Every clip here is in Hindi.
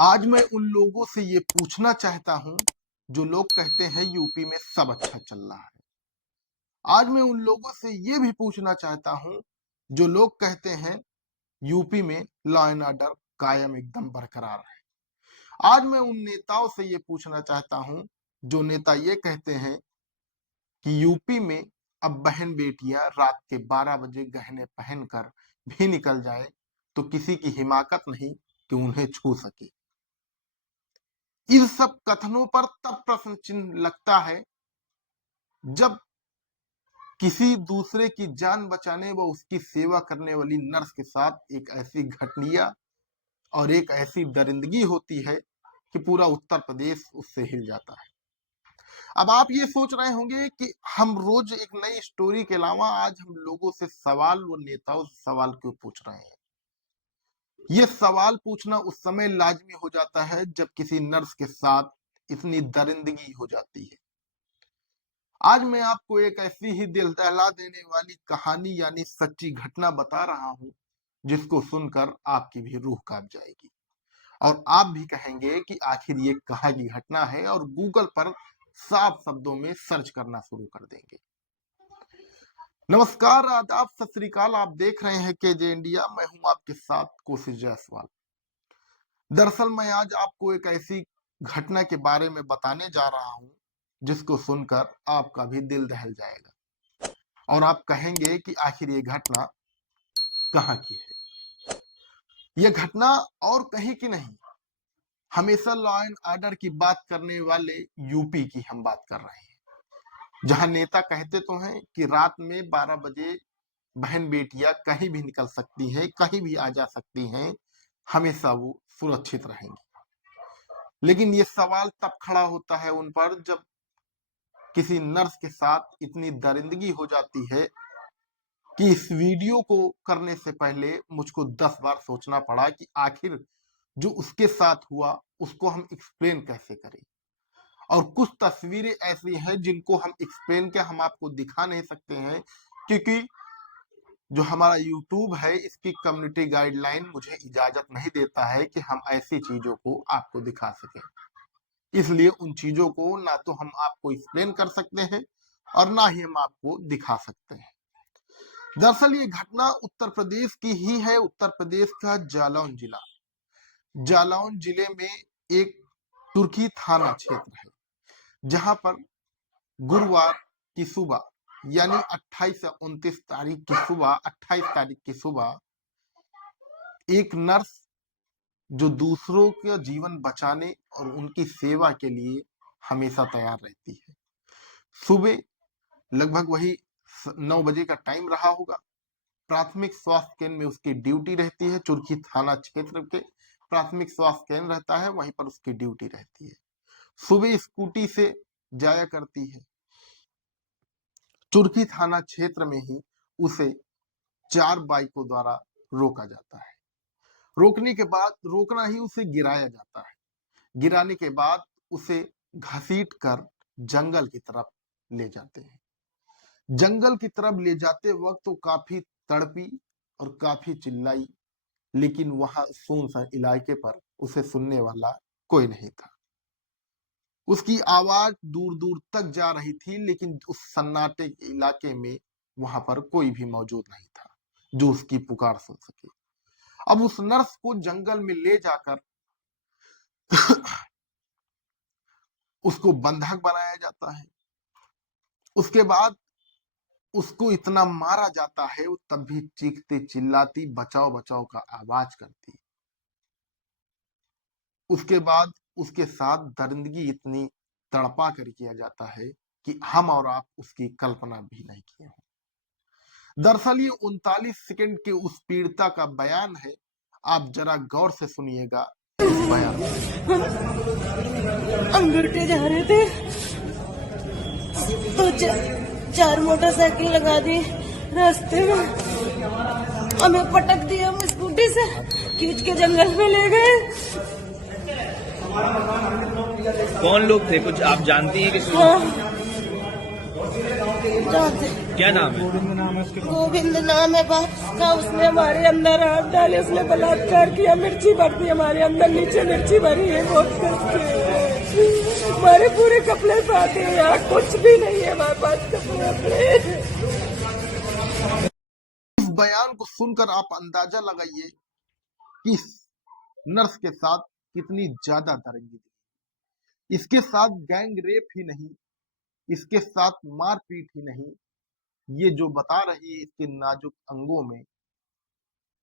आज मैं उन लोगों से ये पूछना चाहता हूं जो लोग कहते हैं यूपी में सब अच्छा चल रहा है। आज मैं उन लोगों से ये भी पूछना चाहता हूं जो लोग कहते हैं यूपी में लॉ एंड ऑर्डर कायम एकदम बरकरार है। आज मैं उन नेताओं से ये पूछना चाहता हूं जो नेता ये कहते हैं कि यूपी में अब बहन बेटियां रात के 12 बजे गहने पहनकर भी निकल जाए तो किसी की हिमाकत नहीं कि उन्हें छू सके। इन सब कथनों पर तब प्रश्न चिन्ह लगता है जब किसी दूसरे की जान बचाने व उसकी सेवा करने वाली नर्स के साथ एक ऐसी घटनिया और एक ऐसी दरिंदगी होती है कि पूरा उत्तर प्रदेश उससे हिल जाता है। अब आप ये सोच रहे होंगे कि हम रोज एक नई स्टोरी के अलावा आज हम लोगों से सवाल व नेताओं से सवाल क्यों पूछ रहे हैं। ये सवाल पूछना उस समय लाजमी हो जाता है जब किसी नर्स के साथ इतनी दरिंदगी हो जाती है। आज मैं आपको एक ऐसी ही दिल दहला देने वाली कहानी यानी सच्ची घटना बता रहा हूं जिसको सुनकर आपकी भी रूह कांप जाएगी और आप भी कहेंगे कि आखिर ये कहाँ की घटना है और गूगल पर साफ शब्दों में सर्च करना शुरू कर देंगे। नमस्कार, आदाब, सत श्री अकाल। आप देख रहे हैं केजे इंडिया। मैं हूं आपके साथ कोशिश जायसवाल। दरअसल मैं आज आपको एक ऐसी घटना के बारे में बताने जा रहा हूं जिसको सुनकर आपका भी दिल दहल जाएगा और आप कहेंगे कि आखिर ये घटना कहाँ की है। यह घटना और कहीं की नहीं, हमेशा लॉ एंड ऑर्डर की बात करने वाले यूपी की हम बात कर रहे हैं, जहां नेता कहते तो हैं कि रात में 12 बजे बहन बेटियां कहीं भी निकल सकती हैं, कहीं भी आ जा सकती हैं, हमेशा वो सुरक्षित रहेंगी। लेकिन ये सवाल तब खड़ा होता है उन पर जब किसी नर्स के साथ इतनी दरिंदगी हो जाती है कि इस वीडियो को करने से पहले मुझको 10 बार सोचना पड़ा कि आखिर जो उसके साथ हुआ उसको हम एक्सप्लेन कैसे करें। और कुछ तस्वीरें ऐसी हैं जिनको हम एक्सप्लेन के हम आपको दिखा नहीं सकते हैं क्योंकि जो हमारा यूट्यूब है इसकी कम्युनिटी गाइडलाइन मुझे इजाजत नहीं देता है कि हम ऐसी चीजों को आपको दिखा सकें। इसलिए उन चीजों को ना तो हम आपको एक्सप्लेन कर सकते हैं और ना ही हम आपको दिखा सकते हैं। दरअसल ये घटना उत्तर प्रदेश की ही है, उत्तर प्रदेश का जालौन जिला। जालौन जिले में एक तुर्की थाना क्षेत्र है जहां पर गुरुवार की सुबह यानी 28 से 29 तारीख की सुबह 28 तारीख की सुबह एक नर्स जो दूसरों का जीवन बचाने और उनकी सेवा के लिए हमेशा तैयार रहती है, सुबह लगभग वही 9 बजे का टाइम रहा होगा। प्राथमिक स्वास्थ्य केंद्र में उसकी ड्यूटी रहती है। चुरखी थाना क्षेत्र के प्राथमिक स्वास्थ्य केंद्र रहता है, वहीं पर उसकी ड्यूटी रहती है। सुबह स्कूटी से जाया करती है। चुरखी थाना क्षेत्र में ही उसे 4 बाइकों द्वारा रोका जाता है। रोकने के बाद रोकना ही उसे गिराया जाता है। गिराने के बाद उसे घसीट कर जंगल की तरफ ले जाते हैं। जंगल की तरफ ले जाते वक्त तो काफी तड़पी और काफी चिल्लाई, लेकिन वहां सुनसान इलाके पर उसे सुनने वाला कोई नहीं था। उसकी आवाज दूर दूर तक जा रही थी, लेकिन उस सन्नाटे इलाके में वहां पर कोई भी मौजूद नहीं था जो उसकी पुकार सुन सके। अब उस नर्स को जंगल में ले जाकर उसको बंधक बनाया जाता है। उसके बाद उसको इतना मारा जाता है, वो तब भी चीखती चिल्लाती बचाओ बचाओ का आवाज करती। उसके बाद उसके साथ दरिंदगी इतनी तड़पा कर किया जाता है कि हम और आप उसकी कल्पना भी नहीं किए हों। दरअसल ये 39 सेकंड के उस पीड़िता का बयान है। आप जरा गौर से सुनिएगा इस बयान को। अंदर के जा रहे थे तो 4 मोटरसाइकिल लगा दी रास्ते में, हमें पटक दिया, हम स्कूटी से खींच के जंगल में ले गए। कौन लोग थे, कुछ आप जानती हैं कि हाँ, जानते क्या नाम है? गोविंद नाम है बाप का। उसने हमारे अंदर हाथ डाले, उसने बलात्कार किया, मिर्ची भर दी हमारे अंदर, नीचे मिर्ची भरी है, बहुत कष्ट है। हमारे पूरे कपड़े पाते हैं, यहाँ कुछ भी नहीं है हमारे पास कपड़े अपने। इस बयान को सुनकर आप अंदाजा लगाइए कि इस नर्स के साथ कितनी ज्यादा दरिंदगी थी। इसके साथ गैंग रेप ही नहीं, इसके साथ मारपीट ही नहीं, ये जो बता रही है इसके नाजुक अंगों में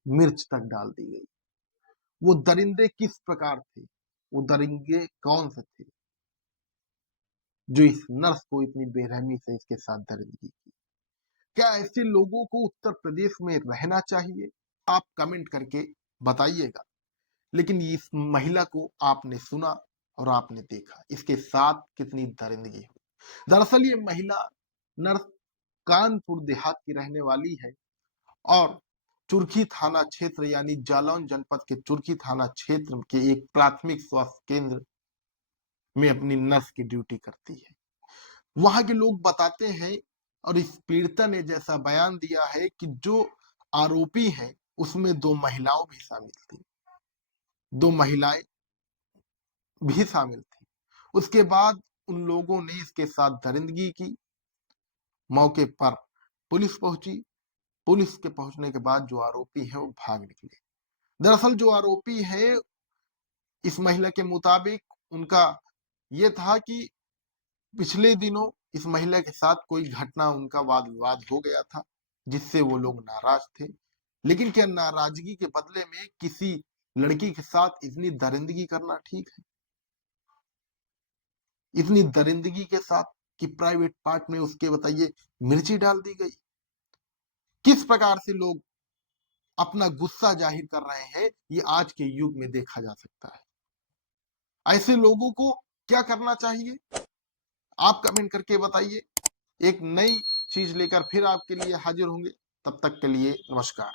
मिर्च तक डाल दी गई। वो दरिंदे किस प्रकार थे, वो दरिंदे कौन से थे जो इस नर्स को इतनी बेरहमी से इसके साथ दरिंदगी की? क्या ऐसे लोगों को उत्तर प्रदेश में रहना चाहिए? आप कमेंट करके बताइएगा। लेकिन इस महिला को आपने सुना और आपने देखा इसके साथ कितनी दरिंदगी हुई। दरअसल ये महिला नर्स कानपुर देहात की रहने वाली है और चुरखी थाना क्षेत्र यानी जालौन जनपद के चुरखी थाना क्षेत्र के एक प्राथमिक स्वास्थ्य केंद्र में अपनी नर्स की ड्यूटी करती है। वहां के लोग बताते हैं और इस पीड़िता ने जैसा बयान दिया है कि जो आरोपी हैं उसमें दो महिलाओं भी शामिल थी, दो महिलाएं भी शामिल थी। उसके बाद उन लोगों ने इसके साथ दरिंदगी की। मौके पर पुलिस पहुंची। पुलिस के पहुंचने के बाद जो आरोपी है वो भाग निकले। दरअसल जो आरोपी है इस महिला के मुताबिक उनका ये था कि पिछले दिनों इस महिला के साथ कोई घटना, उनका वाद विवाद हो गया था जिससे वो लोग नाराज थे। लेकिन क्या नाराजगी के बदले में किसी लड़की के साथ इतनी दरिंदगी करना ठीक है? इतनी दरिंदगी के साथ कि प्राइवेट पार्ट में उसके बताइए मिर्ची डाल दी गई। किस प्रकार से लोग अपना गुस्सा जाहिर कर रहे हैं ये आज के युग में देखा जा सकता है। ऐसे लोगों को क्या करना चाहिए आप कमेंट करके बताइए। एक नई चीज लेकर फिर आपके लिए हाजिर होंगे। तब तक के लिए नमस्कार।